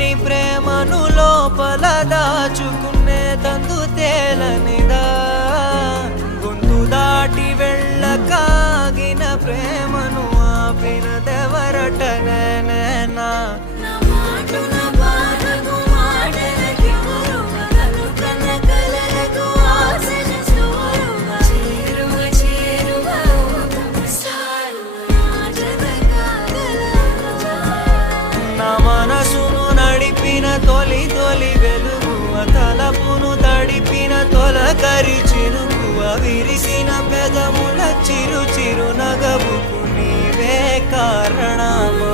నీ ప్రేమను లోపల దాచుకునే తందు తేలనిదా గొంతు దాటి వెళ్ళకాగిన ప్రేమను ఆపినదెవరటనేనా మనసును నడిపిన తొలి తొలి వెలుగువ తలపును తడిపిన తొలకరి చిరుకువ విరిసిన పెదముల చిరు చిరు నగవుకు నీవే కారణమా